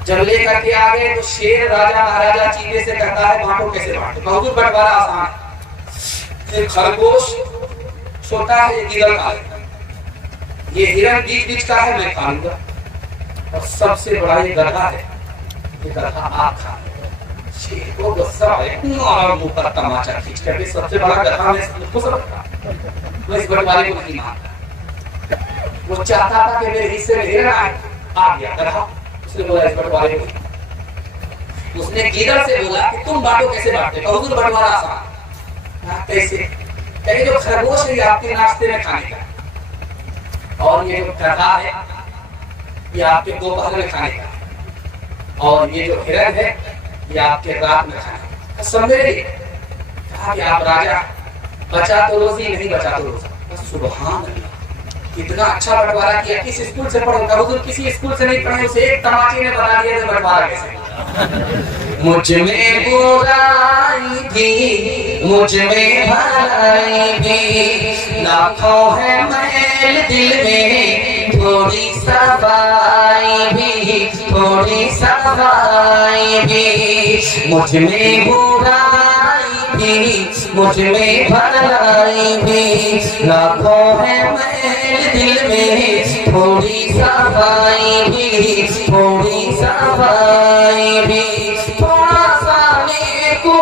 جب لے کر کے آگے تو شیر راجا مہاراجا چیتے سے کہتا ہے بانٹو کیسے بانٹے. بہت بٹوارا آسان ہے. ایک خرگوش چھوٹا ہے, یہ گیدڑ کا ہے, یہ ہرن بیچ بیچ کا ہے, میں کھاؤں گا. اور سب سے بڑا یہ گدھا ہے, یہ گدھا آپ کھا. شیر کو غصہ ہے اور منہ پر تماچا کھینچ کر کے سب سے بڑا گدھا میں اس کو سمجھتا. وہ اس بٹوارے کو نہیں مانتا. وہ چاہتا تھا کہ میرے حصے میں ہرن آئے. آ گیا گدھا. اس نے بولا اس بٹوارے کو. اس نے گیدڑ سے بولا کہ تم بانٹو کیسے بانٹتے. حضور بٹوارا آسان. کیسے؟ کہ جو خرگوش ہے یہ آپ کے ناشتے میں کھانے کا, اور یہ جو گدھا ہے یہ آپ کے دوپہر میں کھانے کا, اور یہ جو ہرن ہے یہ آپ کے رات میں کھانے کا. سمجھے نہیں. کہا کہ آپ راجا بچا تو روزی نہیں بچا تو روزہ. سبحان اللہ, اتنا اچھا بٹوارا کیا. کس اسکول سے پڑھو گا حضور؟ کسی اسکول سے نہیں پڑھے. اسے ایک تماچے نے بتا دیا کہ بٹوارا کیسے. مجھ میں برائی بھی مجھ میں بھلائی بھی, لاکھوں ہے میل دل میں, تھوڑی صفائی بھی تھوڑی صفائی بھی. مجھ میں برائی بھی مجھ میں بھلائی بھی, لاکھوں ہے میل دل میں, تھوڑی صفائی بھی تھوڑی صفائی بھی. تھوڑا سا نیک ہو,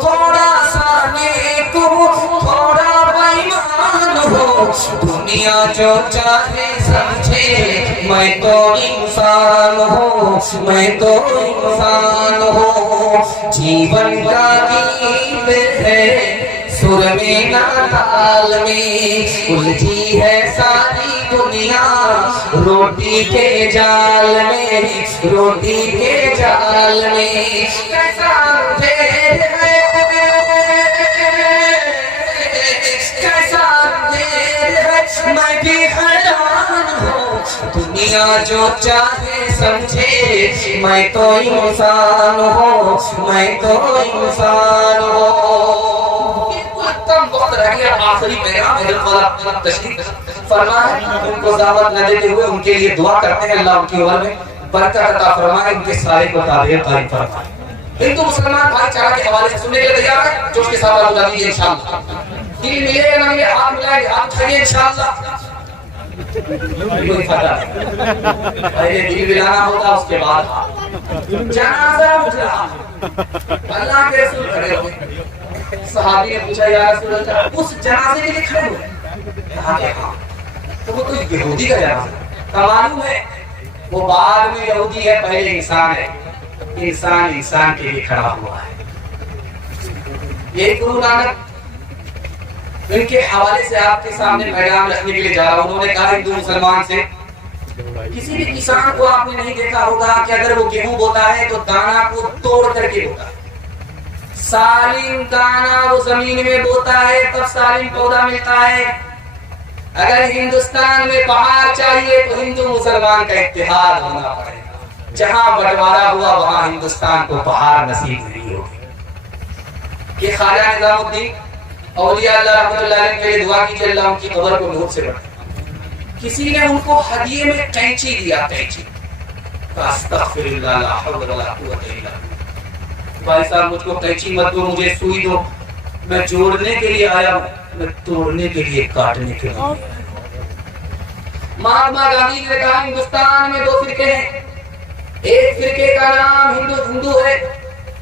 تھوڑا سا نیک ہو, تھوڑا بےایمان ہو. دنیا جو چاہے سمجھے میں تو انسان ہوں, میں تو انسان ہوں. جیون کا گیت ہے سر میں نہ تال میں, الجھی ہے ساری دنیا روٹی کے جال میں, روٹی کے جال میں. کیسا اندھیر ہے, کیسا اندھیر ہے, میں بھی حیران ہوں. دنیا جو چاہے سمجھے میں تو انسان ہوں, میں تو انسان ہوں. وقت رہ گیا. آخری پیغام حضرت تشریف فرما ہے. ان کو دعوت نہ دیتے ہوئے ان کے لیے دعا کرتے ہیں اللہ ان کی عمر میں برکت عطا فرمائے, ان کے سارے کو تعبیر قائم فرمائے. ہندو مسلمان بھائی چارہ کے حوالے سے سننے کے لیے تیار ہے؟ جو اس کے ساتھ بتا دیجیے انشاءاللہ. دل ملے یا نہ ملے ہاتھ ملائیں گے, ہاتھ اٹھائیے انشاءاللہ. کوئی فرق نہیں, پہلے دل ملانا ہوتا اس کے بعد جنازہ اٹھا. اللہ کے رسول کھڑے ہوئے. صحابی نے پوچھا یا رسول اللہ اس جنازے کے لیے کھڑے ہوئے؟ کہا کہ ہاں. تو وہ تو یہودی کا جنازہ معلوم ہے, وہ بعد میں یہودی ہے, پہلے انسان ہے. انسان انسان کے لیے کھڑا ہوا ہے. یہ گرو نانک ان کے حوالے سے آپ کے سامنے پیغام رکھنے کے لیے جا رہا ہوں. انہوں نے کہا ہندو مسلمان سے کسی بھی کسان کو آپ نے نہیں دیکھا ہوگا کہ اگر وہ گیہوں بوتا ہے تو دانا کو توڑ کر کے بوتا ہے. سالم دانا وہ زمین میں بوتا ہے تب سالم پودا ملتا ہے. اگر ہندوستان میں بہار چاہیے تو ہندو مسلمان کا اتحاد ہونا پڑے گا. جہاں بٹوارا ہوا وہاں ہندوستان کو بہار نصیب نہیں ہوگی. یہ خواجہ نظام الدین اولیاء اللہ رحمۃ اللہ علیہ کے لیے دعا کیجیے اللہ ان کی قبر کو نور سے بڑھائے. کسی نے ان کو ہدیے میں کینچی دیا. کینچی, استغفر اللہ لا حول ولا قوت الا باللہ. بھائی صاحب مجھ کو قینچی مت دو, مجھے سوئی دو, میں جوڑنے کے لیے آیا ہوں, میں توڑنے کے لیے کاٹنے کے لیے. مہاتما گاندھی نے کہا ہندوستان میں 2 فرقے ہیں. ایک فرقے کا نام ہندو ہے,